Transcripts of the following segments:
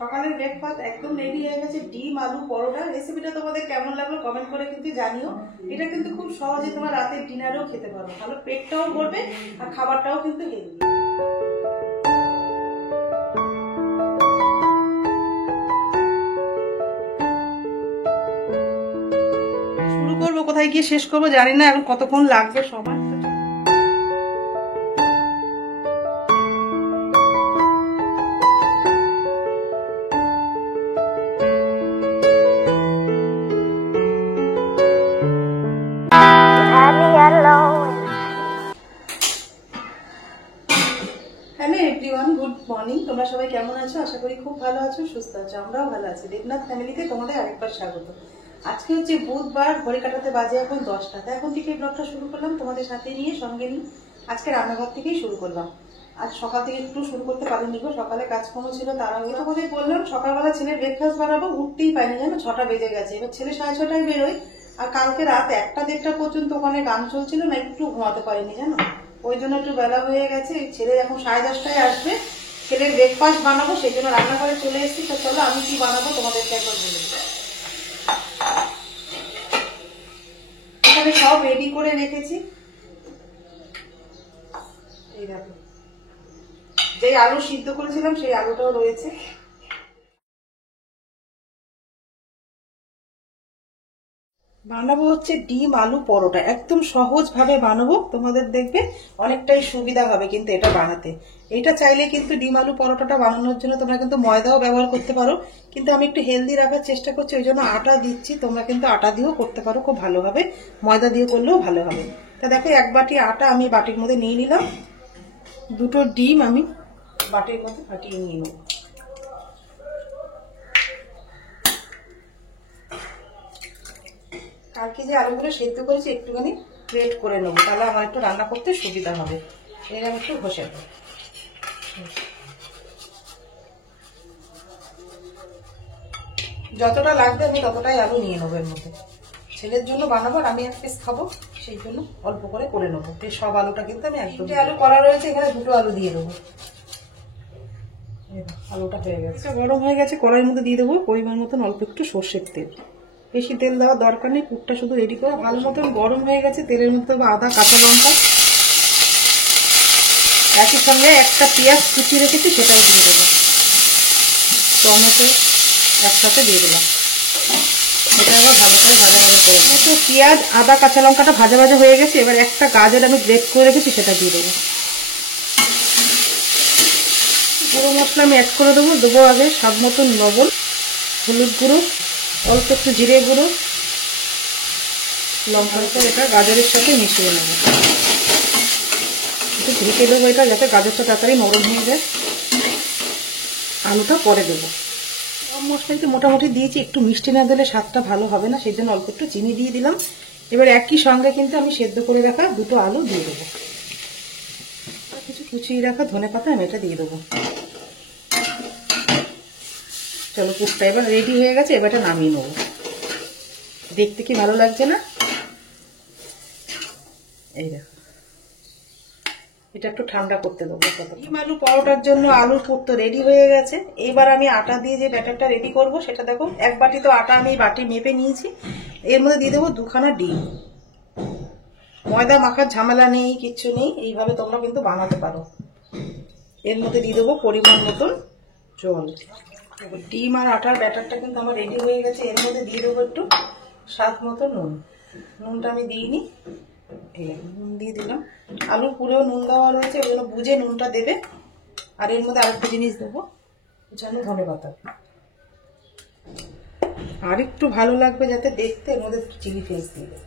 সকালের ব্রেকফাস্ট একদম রেডি হয়ে গেছে, ডিম আলু পরোটা। রেসিপিটা তোমাদের কেমন লাগলো কমেন্ট করে কিন্তু জানিও। এটা কিন্তু খুব সহজে তোমরা রাতের ডিনারেও খেতে পারো, ভালো পেটটাও ভরবে আর খাবারটাও কিন্তু হেলদি। শুরু করবো, কোথায় গিয়ে শেষ করবো জানি না, এখন কতক্ষণ লাগবে সময়। Hello everyone, good morning. তোমরা সবাই কেমন আছো? আশা করি খুব ভালো আছো, সুস্থ আছো। আমরাও ভালো আছি। দেবনাথ ফ্যামিলিতে তোমাদের আরেকবার স্বাগত। আজকে হচ্ছে বুধবার, ঘড়ি কাটাতে বাজে এখন 10টা। এখন থেকে ব্লগটা শুরু করলাম তোমাদের সাথে নিয়ে, সঙ্গে নিয়ে। আজকে রান্নাঘর থেকেই শুরু করলাম। আজ সকাল থেকে একটু শুরু করতে পারিনি গো, সকালে কাজকর্ম ছিল, তাড়াহুড়ো করে বললাম সকালবেলা ছেলের ব্রেকফাস্ট বানাবো, উঠতেই পারিনি জানো, 6টা বেজে গেছে। এবার ছেলে 6:30টায় বেরোয়, আর কালকে রাত 1টা-1:30টা পর্যন্ত ওখানে গান চলছিল না, একটু ঘুমাতে পারিনি জানো, ওই জন্য একটু বেলা হয়ে গেছে। ছেলে এখন 10:30টায় আসবে, ছেলের ব্রেকফাস্ট বানাবো, সেই জন্য রান্নাঘরে চলে এসেছি। তো চলো আমি কি বানাবো তোমাদেরকে একবার বলে দিই। এখানে সব রেডি করে রেখেছি। এই দেখো, যে আলু সিদ্ধ করেছিলাম সেই আলুটাও রয়েছে। বানাবো হচ্ছে ডিম আলু পরোটা, একদম সহজ ভাবে বানাবো, তোমাদের দেখবে অনেকটাই সুবিধা হবে কিন্তু এটা বানাতে। এটা চাইলে কিন্তু ডিম আলু পরোটাটা বানানোর জন্য তোমরা কিন্তু ময়দাও ব্যবহার করতে পারো, কিন্তু আমি একটু হেলদি রাখার চেষ্টা করছি, ওই জন্য আটা দিচ্ছি। তোমরা কিন্তু আটা দিয়েও করতে পারো খুব ভালোভাবে, ময়দা দিয়ে করলেও ভালো হবে। তা দেখো, 1 বাটি আটা আমি বাটির মধ্যে নিয়ে নিলাম, 2টো ডিম আমি বাটির মধ্যে ফাটিয়ে নিয়ে নেব। কালকে যে আলুগুলো সেদ্ধ করেছি একটুখানি গ্রেট করে নেবো, তাহলে আমার একটু রান্না করতে সুবিধা হবে। এরকম একটু ঘষে দেবো। যতটা লাগবে আমি ততটাই আলু নিয়ে নেবো এর মধ্যে। ছেলের জন্য বানাবো আর আমি 1 পিস খাবো, সেই জন্য অল্প করে নেবো। এই সব আলুটা কিন্তু আমি একদম, আলু করা রয়েছে এখানে, 2টো আলু দিয়ে দেবো। আলুটা হয়ে গেছে, গরম হয়ে গেছে, কড়াইয়ের মধ্যে দিয়ে দেবো পরিমাণ মতন অল্প একটু সর্ষের তেল। বেশি তেল দেওয়ার দরকার নেই, পুরটা শুধু রেডি করে। ভালো মতন গরম হয়ে গেছে, তেলের মধ্যে আদা, কাঁচা লঙ্কা, একই সঙ্গে একটা পেঁয়াজ কুচি রেখেছি সেটাও দিয়ে দেবো, টমেটো একসাথে দিয়ে দিলাম। এটা আবার ভালো করে ভাজা ভাজা করে নেবো। তো পেঁয়াজ, আদা, কাঁচা লঙ্কাটা ভাজা ভাজা হয়ে গেছে। এবার একটা গাজর আমি গ্রেট করে রেখেছি সেটা দিয়ে দেবো। গুঁড়ো মশলা আমি অ্যাড করে দেবো আগে স্বাদ মতন লবণ, হলুদ গুঁড়ো, অল্প একটু জিরে গুঁড়ো, লঙ্কার উপর এটা গাজরের সাথে মিশিয়ে নেবো। একটু ঢেকে দেবো এটা, যাতে গাজরটা তাড়াতাড়ি নরম হয়ে যায়। আলুটা পরে দেবো। সব মশলাইতে মোটামুটি দিয়েছি, একটু মিষ্টি না দিলে স্বাদটা ভালো হবে না, সেই জন্য অল্প একটু চিনি দিয়ে দিলাম। এবার একই সঙ্গে কিন্তু আমি সেদ্ধ করে রাখা 2টো আলু দিয়ে দেবো, আর কিছু কুচিয়ে রাখা ধনে পাতা আমি এটা দিয়ে দেবো। চলো, পুরটা এবার রেডি হয়ে গেছে, এবার এটা নামিয়ে নেবো। দেখতে কি ভালো লাগছে না? এই দেখো, এটা একটু ঠান্ডা করতে দেবো। ডিম আলু পরোটার জন্য আলুর পুর তো রেডি হয়ে গেছে। এবার আমি আটা দিয়ে যে ব্যাটারটা রেডি করব সেটা দেখো, 1 বাটি তো আটা আমি বাটি মেপে নিয়েছি। এর মধ্যে দিয়ে দেবো 2খানা ডিম। ময়দা মাখার ঝামেলা নেই, কিচ্ছু নেই, এইভাবে তোমরা কিন্তু বানাতে পারো। এর মধ্যে দিয়ে দেবো পরিমাণ মতন জল। ডিম আর আটার ব্যাটারটা কিন্তু আমার রেডি হয়ে গেছে। এর মধ্যে দিয়ে দেবো একটু স্বাদ মতো নুন। নুনটা আমি দিইনি, নুন দিয়ে দিলাম। আলু পুরেও নুন দেওয়া রয়েছে, ওই জন্য বুঝে নুনটা দেবে। আর এর মধ্যে আরেকটা জিনিস দেবো, কুচানো ধনে পাতা। আর একটু ভালো লাগবে যাতে দেখতে, এর মধ্যে চিলি ফ্লেক্স দিয়ে দেবো।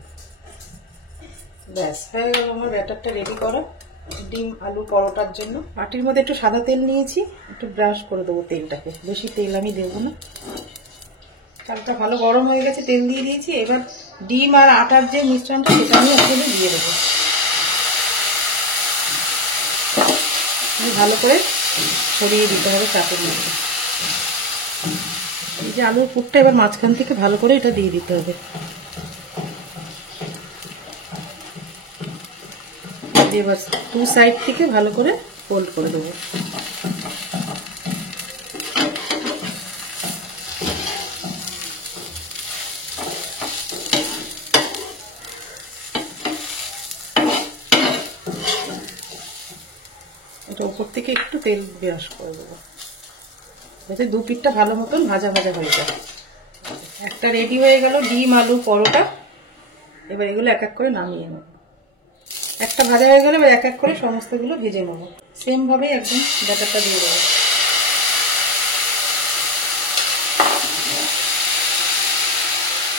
ব্যাস হয়ে গেল আমার ব্যাটারটা রেডি করা ডিম আলু পরোটার জন্য। বাটির মধ্যে একটু সাদা তেল নিয়েছি, একটু ব্রাশ করে দেবো তেলটাকে, বেশি তেল আমি দেবো না। চালটা ভালো গরম হয়ে গেছে, তেল দিয়ে দিয়েছি। এবার ডিম আর আটার যে মিশ্রণটা সেটা আমি আসলে দিয়ে দেবো। ভালো করে ছড়িয়ে দিতে হবে চাপের মধ্যে। এই যে আলুর পুরটা এবার মাঝখান থেকে ভালো করে এটা দিয়ে দিতে হবে। এবার 2 সাইড থেকে ভালো করে ফোল্ড করে দেবো। একটু তেল ব্রাশ করে দেবো, যাতে দু পিঠটা ভালো মতন ভাজা ভাজা হয়ে যায়। একটা রেডি হয়ে গেল ডিম আলু পরোটা। এবার এগুলো এক এক করে নামিয়ে নেব। একটা ভাজা হয়ে গেলে এবার এক এক করে সমস্তগুলো ভেজে নেবো। সেম ভাবে একদম ব্যাটারটা দিয়ে দেবো।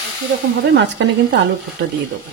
একই রকম ভাবে মাঝখানে কিন্তু আলুর পুরটা দিয়ে দেবো।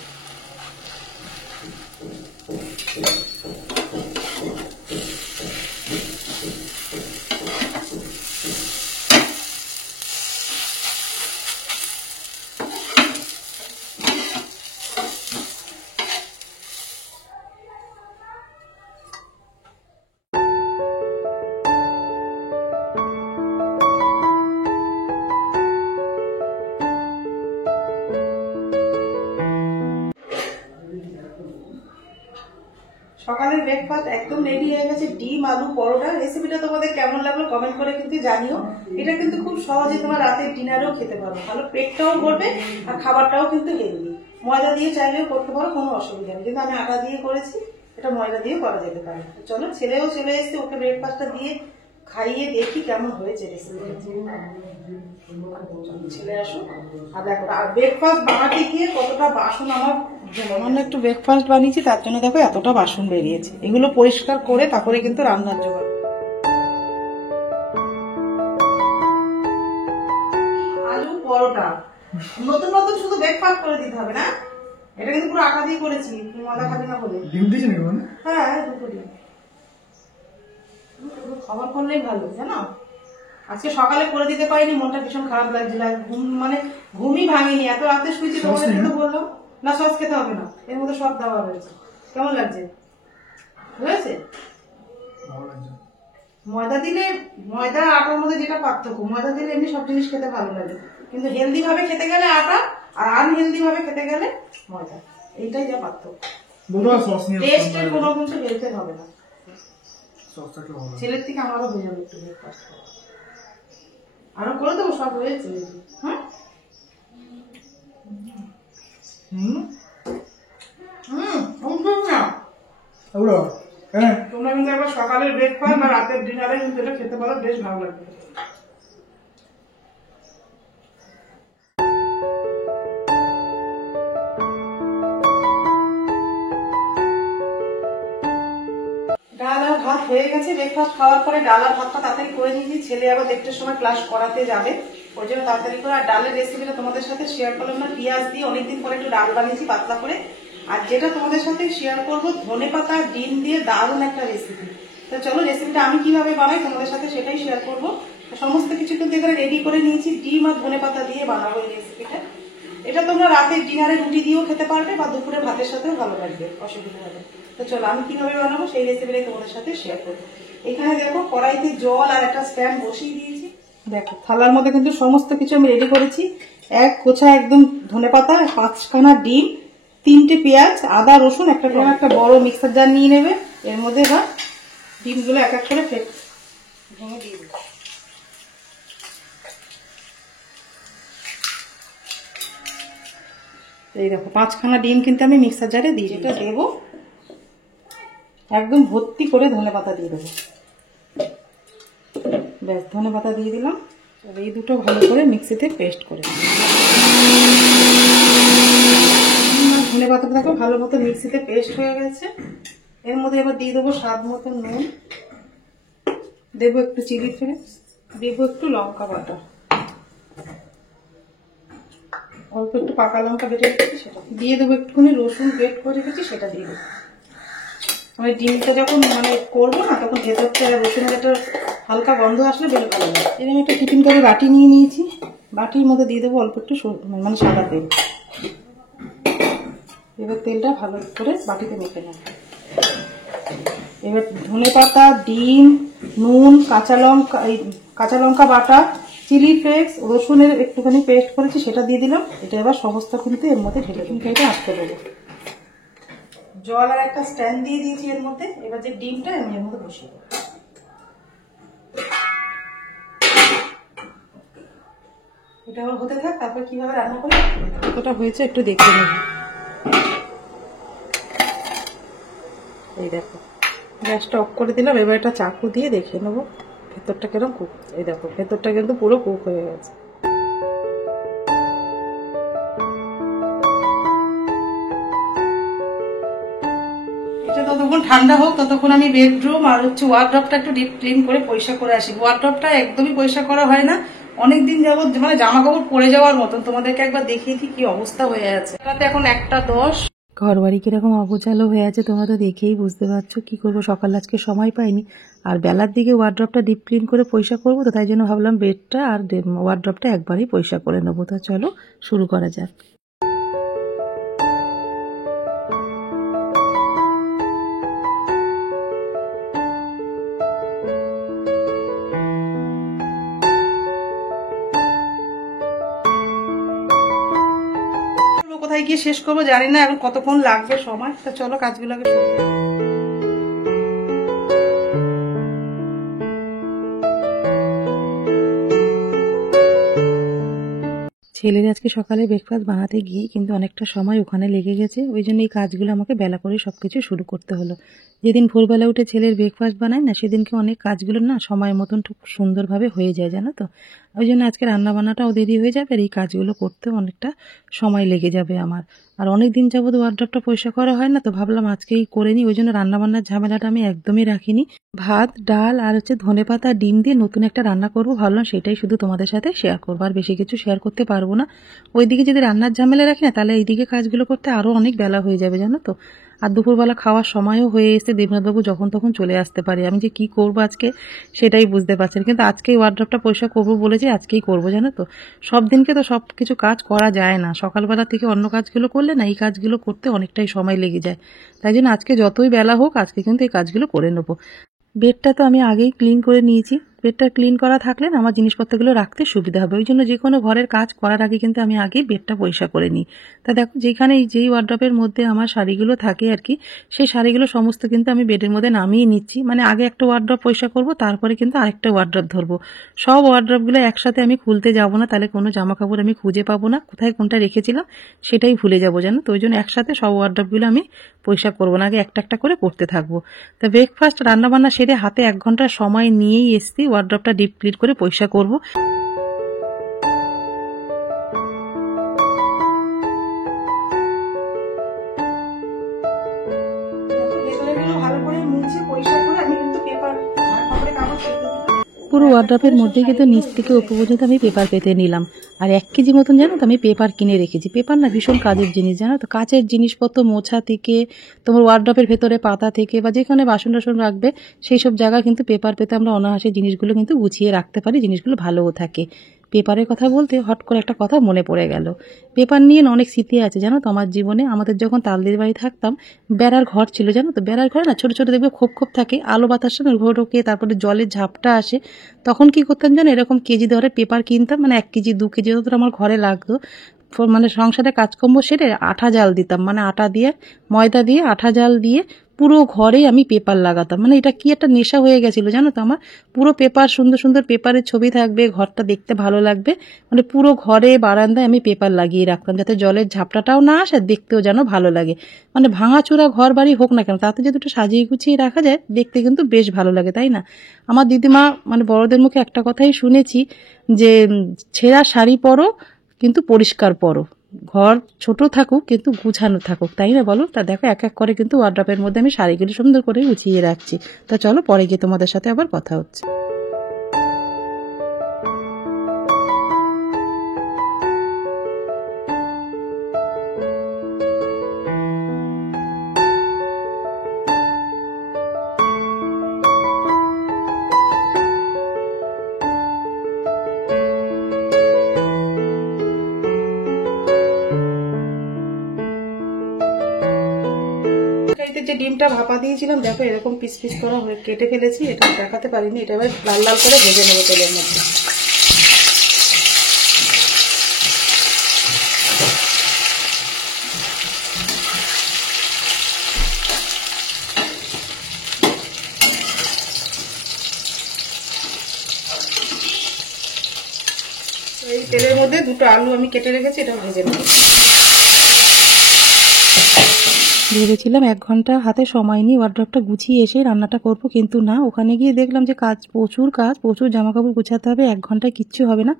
সকালের ব্রেকফাস্ট একদম রেডি হয়ে গেছে, ডিম আলু পরোটা। রেসিপিটা তোমাদের কেমন লাগলো কমেন্ট করে কিন্তু জানিও। এটা কিন্তু খুব সহজে তোমার রাতের ডিনারেও খেতে পারো, ভালো পেটটাও ভরবে আর খাবারটাও কিন্তু হেলদি। ময়দা দিয়ে চাইলেও করতে পারো, কোনো অসুবিধা নেই, কিন্তু আমি আটা দিয়ে করেছি, এটা ময়দা দিয়ে করা যেতে পারে। চলো, ছেলেও চলে এসছে, ওকে ব্রেকফাস্টটা দিয়ে খাইয়ে দেখি কেমন হয়েছে রেসিপিটা। ছেলে আসুক আর দেখো, আর ব্রেকফাস্ট বানাতে গিয়ে কতটা বাসন আমার, সামান্য একটু ব্রেকফাস্ট বানিয়েছি তার জন্য দেখো এতটা বাসন বেরিয়েছে। এগুলো পরিষ্কার করে তারপরে কিন্তু রান্নার জোগাড়। আলু পরোটা নতুন নতুন শুধু ব্রেকফাস্ট করে দিতে হবে না, এটা কিন্তু পুরো আটা দিয়ে করেছি। তুমি মজা খাবি না বলে ডিম দিয়েছি নাকি? মানে হ্যাঁ, দুটো ডিম। খাবার করলেই ভালো, জানো। আজকে সকালে করে দিতে পারিনি, মনটা ভীষণ খারাপ লাগছিল। মানে ঘুমই ভাঙিনি, এত রাতে শুয়েছি। তোমাদের কিন্তু বললাম না সস খেতে হবে না, এর মধ্যে সব দেওয়া রয়েছে। কেমন লাগছে? হয়েছে? ময়দা দিলে, ময়দা আটার মধ্যে যেটা পার্থক্য, ময়দা দিলে এমনি সব জিনিস খেতে ভালো লাগে, কিন্তু হেলদি ভাবে খেতে গেলে আটা, আর আনহেলদি ভাবে খেতে গেলে ময়দা, এইটাই যা পার্থক্য। টেস্টের কোনো কিছু হেলতে হবে না। ছেলের থেকে আমারও হয়ে যাবে একটু ব্রেকফাস্ট। আরো করে দেবো, সব হয়েছে। হ্যাঁ, তোমরা কিন্তু একবার সকালের ব্রেকফাস্ট বা রাতের ডিনারে কিন্তু এটা খেতে পারো, বেশ ভালো লাগবে। ডাল আর ভাত হয়ে গেছে। ব্রেকফাস্ট খাওয়ার পরে ডাল আর ভাতটা তাড়াতাড়ি করে নিয়েছি, ছেলে আবার দেড়টার সময় ক্লাস করাতে যাবে, ওই জন্য তাড়াতাড়ি করে। আর ডালের রেসিপিটা তোমাদের সাথে শেয়ার করলাম না, পেঁয়াজ দিয়ে অনেকদিন পরে একটু ডাল বানিয়েছি পাতলা করে। আর যেটা তোমাদের সাথে শেয়ার করবো ধনেপাতা ডিম দিয়ে দারুণ একটা রেসিপি। তো চলো, রেসিপিটা আমি কিভাবে বানাই তোমাদের সাথে সেটাই শেয়ার করবো। সমস্ত কিছু কিন্তু এখানে রেডি করে নিয়েছি, ডিম আর ধনেপাতা দিয়ে বানাবো এই রেসিপিটা। এটা তোমরা রাতের ডিনারে রুটি দিয়েও খেতে পারবে বা দুপুরে ভাতের সাথেও ভালো লাগবে, অসুবিধা হবে। তো চলো, আমি কিভাবে বানাবো সেই রেসিপিটাই তোমাদের সাথে শেয়ার করবো। এখানে দেখো কড়াইতে জল আর একটা স্ট্যান্ড বসিয়ে দিয়েছি। দেখো থালার মধ্যে কিন্তু সমস্ত কিছু আমি রেডি করেছি। এক কোছা একদম ধনেপাতা, 5খানা ডিম, 3টে পেঁয়াজ, আদা রসুন, একটা বড় মিক্সার জার নিয়ে নেবে। এর মধ্যে এবার ডিমগুলো এক এক করে ভেঙে দিয়ে দেবো। এই দেখো 5খানা ডিম কিন্তু আমি মিক্সার জারে দিয়ে এটা দেবো, একদম ভর্তি করে ধনেপাতা দিয়ে দেবো। ব্যাস, ধনেপাতা দিয়ে দিলাম। এই দুটো ভালো করে মিক্সিতে পেস্ট করে ধনেপাতাটা দেখো ভালো মতো মিক্সিতে পেস্ট হয়ে গেছে। এর মধ্যে এবার দিয়ে দেবো স্বাদ মতো নুন, দেবো একটু চিলি ফ্লেক্স, দেবো একটু লঙ্কা বাটা, অল্প একটু পাকা লঙ্কা বেটে রেখেছি সেটা দিয়ে দেবো, একটুখানি রসুন গ্রেট করে রেখেছি সেটা দিয়ে দেবো। আমি ডিমটা যখন মানে করবো না, তখন ভেতরটা রসুনের একটা হালকা গন্ধ আসলে বেশ ভালো লাগে। এরকম একটা টিফিন করে বাটি নিয়ে নিয়েছি, বাটির মধ্যে দিয়ে দেবো অল্প একটু মানে সাদা তেল। এবার তেলটা ভালো করে বাটিতে মেখে নেব। এবার ধনেপাতা, ডিম, নুন, কাঁচা লঙ্কা বাটা, চিলি ফ্লেক্স, রসুনের একটুখানি পেস্ট করেছি সেটা দিয়ে দিলাম। এটা এবার সমস্ত কিন্তু এর মধ্যে ঢেলে এটা আটকে দেবো। জল আর একটা স্ট্যান্ড দিয়ে দিয়েছি এর মধ্যে। এবার যে ডিমটা আমি এর মধ্যে বসিয়ে দেবো। এটা হতে থাক, তারপর কিভাবে রান্না করি। কতটা হয়েছে একটু দেখে নেব। এই দেখো গ্যাসটা অফ করে দিলাম। এবার একটা চাকু দিয়ে দেখে নেবো ভেতরটা কিরকম কুক। এই দেখো ভেতরটা কিন্তু পুরো কুক হয়ে গেছে। এটা ততক্ষণ ঠান্ডা হোক, ততক্ষণ আমি বেডরুম আর ওয়ার্ড্রপটা একটু ডিপ ক্লিন করে পরিষ্কার করে আসি। ওয়ার্ড্রপটা একদমই পরিষ্কার করা হয় না অনেকদিন যাবত, মানে জামা কাপড় পরে যাওয়ার মতন। তোমাদেরকে একবার দেখিয়ে দিই কি অবস্থা হয়ে আছে। রাতে এখন 1:10। ঘর বাড়ি কিরকম অগোছালো হয়ে আছে তোমরা তো দেখেই বুঝতে পারছো। কি করবো, সকাল আজকে সময় পাইনি, আর বেলার দিকে ওয়ার্ড্রপটা ডিপ ক্লিন করে পরিষ্কার করবো, তো তাই জন্য ভাবলাম বেডটা আর ওয়ার্ড্রপটা একবারই পরিষ্কার করে নেবো। তো চলো শুরু করা যাক। কোথায় গিয়ে শেষ করবো জানি না, এখন কতক্ষণ লাগবে সময়। তা চলো কাজগুলোকে ছেলের আজকে সকালে ব্রেকফাস্ট বানাতে গিয়ে কিন্তু অনেকটা সময় ওখানে লেগে গেছে। ওই জন্য এই কাজগুলো আমাকে বেলা করে সবকিছু শুরু করতে হলো। যেদিন ভোরবেলা উঠে ছেলের ব্রেকফাস্ট বানাই না, সেদিনকে অনেক কাজগুলো না সময় মতন খুব সুন্দরভাবে হয়ে যায়, জানো তো। ওই জন্য আজকে রান্নাবান্নাটাও দেরি হয়ে যাবে, আর এই কাজগুলো করতেও অনেকটা সময় লেগে যাবে আমার। আর অনেক দিন যাবত ওয়ার্ড্রপটা পরিষ্কার করা হয় না, তো ভাবলাম আজকেই করে নিই। ওই জন্য রান্নাবান্নার ঝামেলাটা আমি একদমই রাখিনি। ভাত, ডাল আর ধনেপাতা ডিম দিয়ে নতুন একটা রান্না করবো ভাবলাম, সেটাই শুধু তোমাদের সাথে শেয়ার করবো। আর বেশি কিছু শেয়ার করতে পারবো না। ওইদিকে যদি রান্নার ঝামেলা রাখি না, তাহলে এইদিকে কাজগুলো করতে আরও অনেক বেলা হয়ে যাবে, জানো তো। আর দুপুরবেলা খাওয়ার সময়ও হয়ে এসে দেবনাথবাবু যখন তখন চলে আসতে পারে। আমি যে কি করবো আজকে সেটাই বুঝতে পারছি না, কিন্তু আজকেই ওয়ার্ড্রপটা পরিষ্কার করবো বলেছি, আজকেই করবো, জানো তো। সব দিনকে তো সব কিছু কাজ করা যায় না, সকালবেলা থেকে অন্য কাজগুলো করলে না এই কাজগুলো করতে অনেকটাই সময় লেগে যায়। তাই জন্য আজকে যতই বেলা হোক আজকে কিন্তু এই কাজগুলো করে নেবো। বেডটা তো আমি আগেই ক্লিন করে নিয়েছি। বেডটা ক্লিন করা থাকলে না আমার জিনিসপত্রগুলো রাখতে সুবিধা হবে। ওই জন্য যে কোনো ঘরের কাজ করার আগে কিন্তু আমি আগেই বেডটা পরিষ্কার করে নিই। তা দেখো যেখানে যেই ওয়ার্ড্রপের মধ্যে আমার শাড়িগুলো থাকে আর কি, সেই শাড়িগুলো সমস্ত কিন্তু আমি বেডের মধ্যে নামিয়ে নিচ্ছি। মানে আগে একটা ওয়ার্ড্রপ পরিষ্কার করবো, তারপরে কিন্তু আরেকটা ওয়ার্ড্রপ ধরবো। সব ওয়ার্ড্রপগুলো একসাথে আমি খুলতে যাবো না, তাহলে কোনো জামা কাপড় আমি খুঁজে পাবো না, কোথায় কোনটা রেখেছিলাম সেটাই ভুলে যাবো, জানো তো। ওই জন্য একসাথে সব ওয়ার্ড্রপগুলো আমি পরিষ্কার করবো না, আগে একটা একটা করে করতে থাকবো। তা ব্রেকফাস্ট রান্নাবান্না সেরে হাতে 1 ঘন্টা সময় নিয়েই এসছি ওয়ার্ড্রপটা ডিপ ক্লিন করে পরিষ্কার করবো। পুরো ওয়ার্ড্রপের মধ্যে কিন্তু নিচ থেকে উপর পর্যন্ত আমি পেপার পেতে নিলাম। আর 1 কেজি মতন জানো তো আমি পেপার কিনে রেখেছি। পেপার না ভীষণ কাজের জিনিস, জানো তো। কাচের জিনিসপত্র মোছা থেকে তোমার ওয়ার্ড্রপের ভেতরে পাতা থেকে বা যেখানে বাসন টাসন রাখবে সেই সব জায়গায় কিন্তু পেপার পেতে আমরা অনায়াসে জিনিসগুলো কিন্তু গুছিয়ে রাখতে পারি, জিনিসগুলো ভালোও থাকে। পেপারের কথা বলতে হট করে একটা কথা মনে পড়ে গেল। পেপার নিয়ে অনেক স্মৃতি আছে, জানো তো আমার জীবনে। আমাদের যখন তালদির বাড়ি থাকতাম, বেড়ার ঘর ছিল, জানো তো। বেড়ার ঘরে না ছোট ছোট দেখবে খোপ খোপ থাকে, আলো বাতাস ঢোকে, তারপরে জলের ঝাপটা আসে। তখন কি করতাম জানো, এরকম কেজি ধরে পেপার কিনতাম, মানে 1 কেজি 2 কেজি যত আমার ঘরে লাগতো। মানে সংসারে কাজকর্ম সেরে আঠা জাল দিতাম, মানে আটা দিয়ে ময়দা দিয়ে আঠা জাল দিয়ে পুরো ঘরে আমি পেপার লাগাতাম। মানে এটা কি একটা নেশা হয়ে গেছিল, জানো তো আমার। পুরো পেপার, সুন্দর সুন্দর পেপারের ছবি থাকবে, ঘরটা দেখতে ভালো লাগবে। মানে পুরো ঘরে বারান্দায় আমি পেপার লাগিয়ে রাখতাম, যাতে জলের ঝাপটাটাও না আসে, দেখতেও যেন ভালো লাগে। মানে ভাঙাচোরা ঘর বাড়ি হোক না কেন, তাতে যদি একটু সাজিয়ে গুছিয়ে রাখা যায়, দেখতে কিন্তু বেশ ভালো লাগে, তাই না। আমার দিদিমা মানে বড়দের মুখে একটা কথাই শুনেছি, যে ছেঁড়া শাড়ি পরো কিন্তু পরিষ্কার পরো, ঘর ছোট থাকুক কিন্তু গুছানো থাকুক, তাই না বলো। তা দেখো এক এক করে কিন্তু ওয়ার্ড্রপের মধ্যে আমি শাড়িগুলো সুন্দর করে গুছিয়ে রাখছি। তা চলো পরে গিয়ে তোমাদের সাথে আবার কথা হচ্ছে। যে ডিমটা ভাপা দিয়েছিলাম দেখো এরকম পিস পিস করা কেটে ফেলেছি, এটা দেখাতে পারিনি। এটা এবার লাল লাল করে ভেজে নেবো তেলের মধ্যে। এই তেলের মধ্যে 2টো আলু আমি কেটে রেখেছি, এটা ভেজে নেবো। ভেবেছিলাম 1 ঘন্টা হাতে সময় নিয়ে ওয়ার্ড্রপটা গুছিয়ে এসে রান্নাটা করব, কিন্তু না, ওখানে গিয়ে দেখলাম যে কাজ, প্রচুর জামাকাপড় গুছাতে হবে, 1 ঘন্টায় কিচ্ছু হবে না।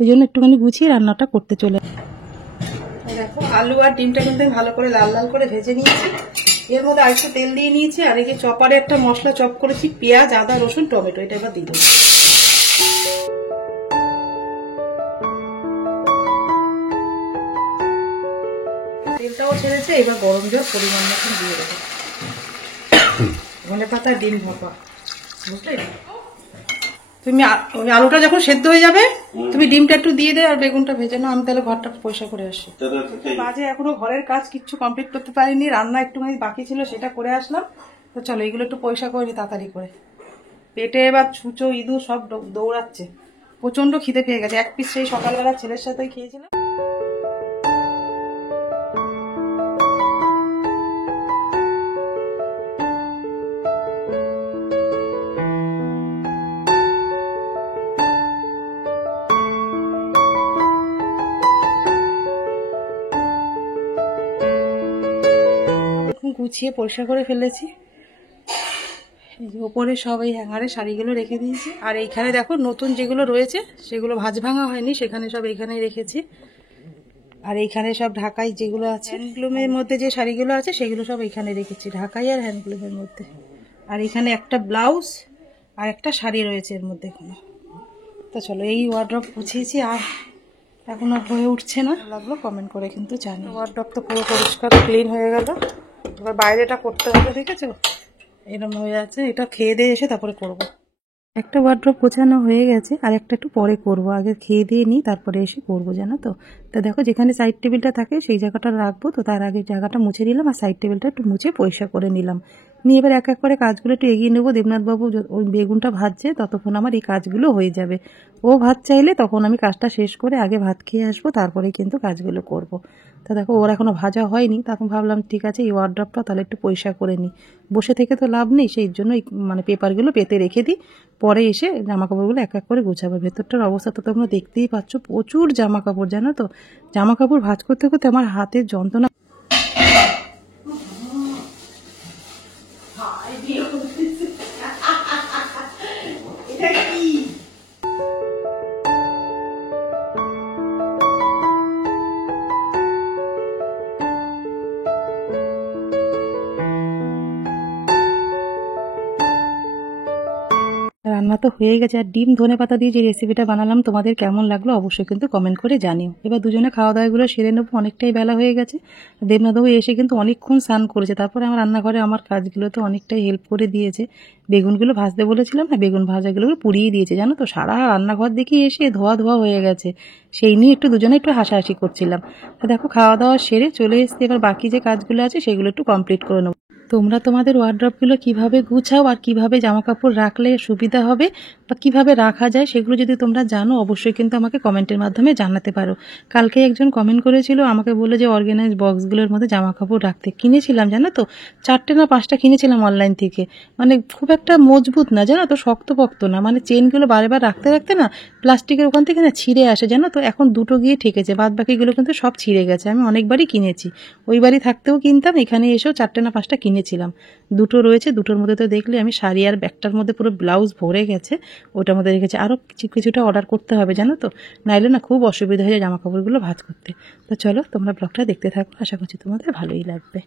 ওই জন্য একটুখানি গুছিয়ে রান্নাটা করতে চলে। দেখো আলু আর ডিমটা কিন্তু ভালো করে লাল লাল করে ভেজে নিয়েছি। এর মধ্যে আরেকটু তেল দিয়ে নিয়েছি, আর এই যে চপারে একটা মশলা চপ করেছি, পেঁয়াজ, আদা, রসুন, টমেটো, এটা এবার দিয়ে দেবো। তেলটাও ছেড়েছে, এবার গরম জল পরিমাণ মতন দিয়ে দেবো। ধনে পাতা, ডিম ভাপা, বুঝলে? তুমি আলুটা যখন সেদ্ধ হয়ে যাবে তুমি ডিমটা একটু দিয়ে দে আর বেগুনটা ভেজে নাও। আমি তাহলে ঘরটা পরিষ্কার করে আসি। বাজে এখনো ঘরের কাজ কিচ্ছু কমপ্লিট করতে পারিনি, রান্না একটুখানি বাকি ছিল, সেটা করে আসলাম। তো চলো এগুলো একটু পরিষ্কার করে নি তাড়াতাড়ি করে। পেটে এবার ছুঁচো, ইঁদুর সব দৌড়াচ্ছে, প্রচন্ড খিদে পেয়ে গেছে। 1 পিস সেই সকালবেলা ছেলের সাথে খেয়েছিলাম। গুছিয়ে পরিষ্কার করে ফেলেছি। ওপরে সব এই হ্যাঙ্গারে শাড়িগুলো রেখে দিয়েছি, আর এইখানে দেখো নতুন যেগুলো রয়েছে সেগুলো ভাঁজ ভাঙা হয়নি, সেখানে সব এইখানে রেখেছি। আর এইখানে সব ঢাকাই যেগুলো আছে, হ্যান্ডলুমের মধ্যে যে শাড়িগুলো আছে সেগুলো সব এইখানে রেখেছি, ঢাকাই আর হ্যান্ডলুমের মধ্যে। আর এখানে একটা ব্লাউজ আর একটা শাড়ি রয়েছে এর মধ্যে এখনো। তো চলো এই ওয়ার্ড্রপ গুছিয়েছি, আর এখন আর হয়ে উঠছে না, লাগলো কমেন্ট করে কিন্তু জানি। ওয়ার্ড্রপ তো পুরো পরিষ্কার ক্লিন হয়ে গেল। এবার বাইরেটা করতে হবে, ঠিক আছে? এরকম হয়ে আছে, এটা খেয়ে দিয়ে এসে তারপরে করব। একটা ওয়ার্ড্রপ গোছানো হয়ে গেছে, আর একটা একটু পরে করব, আগে খেয়ে দিয়ে নিই তারপরে এসে করব, জানো তো। তা দেখো যেখানে সাইড টেবিলটা থাকে সেই জায়গাটা রাখবো, তো তার আগে জায়গাটা মুছে নিলাম আর সাইড টেবিলটা একটু মুছে পরিষ্কার করে নিলাম। নিয়ে এবার এক এক করে কাজগুলো একটু এগিয়ে নেবো। দেবনাথবাবু ওই বেগুনটা ভাজছে, ততক্ষণ আমার এই কাজগুলো হয়ে যাবে। ও ভাত চাইলে তখন আমি কাজটা শেষ করে আগে ভাত খেয়ে আসবো, তারপরে কিন্তু কাজগুলো করব। তা দেখো ওর এখনো ভাজা হয়নি, তখন ভাবলাম ঠিক আছে এই ওয়ার্ড্রপটা তাহলে একটু পরিষ্কার করে নিই, বসে থেকে তো লাভ নেই, সেই জন্য মানে পেপারগুলো পেতে রেখে দিই, পরে এসে জামাকাপড়গুলো এক এক করে গোছাবো। ভেতরটার অবস্থা তো তোমরা দেখতেই পাচ্ছ, প্রচুর জামাকাপড়, জানো তো। জামাকাপড় ভাঁজ করতে করতে আমার হাতের যন্ত্রণা। রান্না তো হয়ে গেছে, আর ডিম ধনে পাতা দিয়ে যে রেসিপিটা বানালাম তোমাদের কেমন লাগলো অবশ্যই কিন্তু কমেন্ট করে জানিও। এবার দুজনে খাওয়া দাওয়াগুলো সেরে নেবো, অনেকটাই বেলা হয়ে গেছে। দেবনাথবাবু এসে কিন্তু অনেকক্ষণ স্নান করেছে, তারপরে আমার রান্নাঘরে আমার কাজগুলোতে অনেকটাই হেল্প করে দিয়েছে। বেগুনগুলো ভাজতে বলেছিলাম না, বেগুন ভাজাগুলো পুড়িয়ে দিয়েছে, জানো তো। সারা রান্নাঘর দেখি এসে ধোয়া ধোয়া হয়ে গেছে, সেই নিয়ে দুজনে একটু হাসাহাসি করছিলাম। তো দেখো খাওয়া দাওয়া সেরে চলে এসছে, এবার বাকি যে কাজগুলো আছে সেগুলো একটু কমপ্লিট করে নেবো। তোমরা তোমাদের ওয়ার্ড্রপগুলো কিভাবে গুছাও আর কিভাবে জামাকাপড় রাখলে সুবিধা হবে বা কিভাবে রাখা যায় সেগুলো যদি তোমরা জানো অবশ্যই কিন্তু আমাকে কমেন্টের মাধ্যমে জানাতে পারো। কালকে একজন কমেন্ট করেছিল, আমাকে বলে যে অর্গানাইজ বক্সগুলোর মধ্যে জামাকাপড় রাখতে। কিনেছিলাম জানো তো, 4টে না 5টা কিনেছিলাম অনলাইন থেকে, মানে খুব একটা মজবুত না, জানো তো, শক্তপোক্ত না, মানে চেনগুলো বারবার রাখতে রাখতে না প্লাস্টিকের ওখান থেকে না ছিঁড়ে আসে, জানো তো। এখন 2টো গিয়ে ঠেকেছে, বাদ বাকিগুলো কিন্তু সব ছিঁড়ে গেছে। আমি অনেকবারই কিনেছি, ওই বাড়ি থাকতেও কিনতাম, এখানে এসেও 4টে না 5টা কিনেছিলাম। 2টো রয়েছে, 2টোর মধ্যে তো দেখলে আমি শাড়ি আর ব্যাগটার মধ্যে পুরো ব্লাউজ ভরে গেছে, ওটার মধ্যে রেখেছি। আরও কিছুটা অর্ডার করতে হবে, জানো তো, নাইলে না খুব অসুবিধা হয়ে যায় জামা কাপড়গুলো ভাঁজ করতে। তো চলো তোমরা ব্লগটা দেখতে থাকো, আশা করছি তোমাদের ভালোই লাগবে।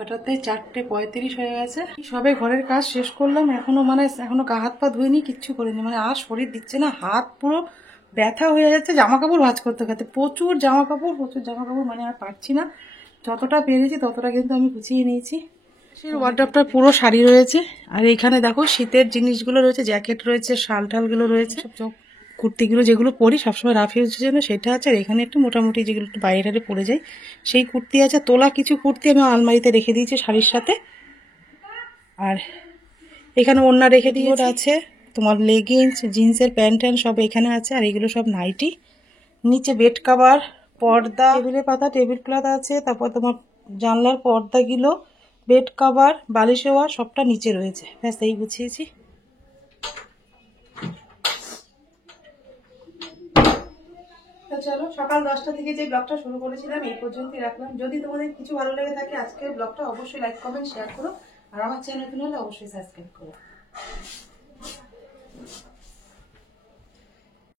কাটাতে 4:35 হয়ে গেছে, সবে ঘরের কাজ শেষ করলাম, এখনো গা হাত পা ধুইনি, কিচ্ছু করিনি, মানে আর শরীর দিচ্ছে না, হাত পুরো ব্যথা হয়ে যাচ্ছে জামা কাপড় ভাঁজ করতে করতে। প্রচুর জামা কাপড়, মানে আর পারছি না, যতটা পেরেছি ততটা কিন্তু আমি গুছিয়ে নিয়েছি। ওয়ার্ড্রপটা পুরো শাড়ি রয়েছে, আর এইখানে দেখো শীতের জিনিসগুলো রয়েছে, জ্যাকেট রয়েছে, শাল টালগুলো রয়েছে, কুর্তিগুলো যেগুলো পরি সবসময় রাফ ইউজের জন্য সেটা আছে, আর এখানে একটু মোটামুটি যেগুলো একটু বাইরে পরে যায় সেই কুর্তি আছে। তোলা কিছু কুর্তি আমি আলমারিতে রেখে দিয়েছি শাড়ির সাথে। আর এখানে ওড়না রেখে দিয়ে আছে, তোমার লেগিংস, জিন্সের প্যান্ট ট্যান্ট সব এখানে আছে। আর এগুলো সব নাইটি। নিচে বেড কভার, পর্দা, টেবিলের পাতা, টেবিল ক্লথ আছে। তারপর তোমার জানলার পর্দাগুলো, বেড কভার, বালিশ ওয়ার সবটা নিচে রয়েছে। ব্যাস এই গুছিয়েছি। চলো, সকাল 10টা থেকে যে ব্লগটা শুরু করেছিলাম এই পর্যন্তই রাখলাম। যদি তোমাদের কিছু ভালো লেগে থাকে আজকের ব্লগটা, অবশ্যই লাইক কমেন্ট শেয়ার করো। আর আমার চ্যানেল হলে অবশ্যই সাবস্ক্রাইব করো।